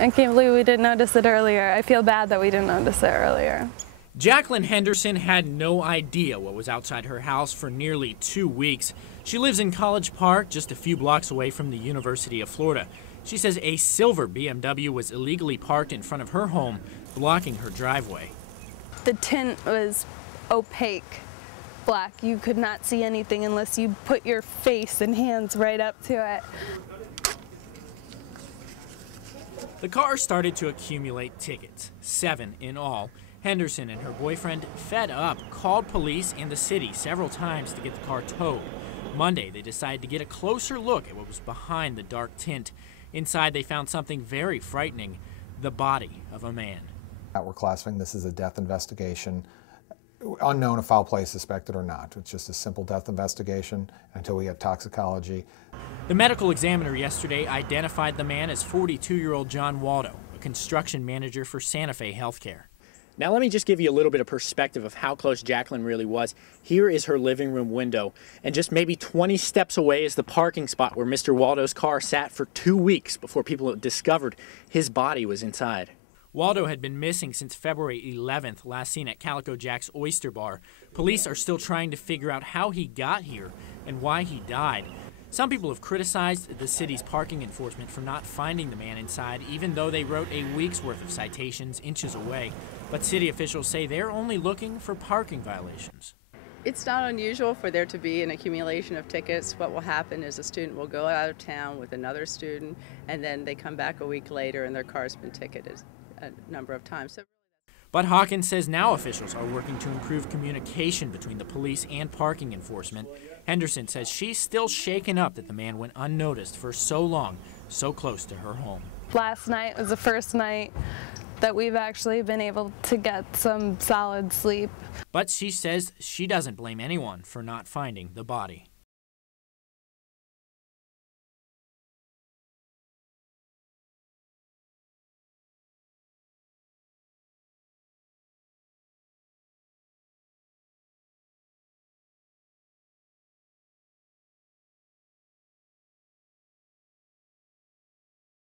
I can't believe we didn't notice it earlier. I feel bad that we didn't notice it earlier. Jacqueline Henderson had no idea what was outside her house for nearly 2 weeks. She lives in College Park, just a few blocks away from the University of Florida. She says a silver BMW was illegally parked in front of her home, blocking her driveway. The tint was opaque, black. You could not see anything unless you put your face and hands right up to it. The car started to accumulate tickets, 7 in all. Henderson and her boyfriend, fed up, called police and the city several times to get the car towed. Monday, they decided to get a closer look at what was behind the dark tint. Inside, they found something very frightening, the body of a man. We're classifying this as a death investigation, unknown if foul play is suspected or not. It's just a simple death investigation until we get toxicology. The medical examiner yesterday identified the man as 42-year-old John Waldo, a construction manager for Santa Fe Healthcare. Now let me just give you a little bit of perspective of how close Jacqueline really was. Here is her living room window, and just maybe 20 steps away is the parking spot where Mr. Waldo's car sat for 2 weeks before people discovered his body was inside. Waldo had been missing since February 11th, last seen at Calico Jack's Oyster Bar. Police are still trying to figure out how he got here and why he died. Some people have criticized the city's parking enforcement for not finding the man inside, even though they wrote a week's worth of citations inches away. But city officials say they're only looking for parking violations. It's not unusual for there to be an accumulation of tickets. What will happen is a student will go out of town with another student, and then they come back a week later and their car's been ticketed a number of times. But Hawkins says now officials are working to improve communication between the police and parking enforcement. Henderson says she's still shaken up that the man went unnoticed for so long, so close to her home. Last night was the first night that we've actually been able to get some solid sleep. But she says she doesn't blame anyone for not finding the body.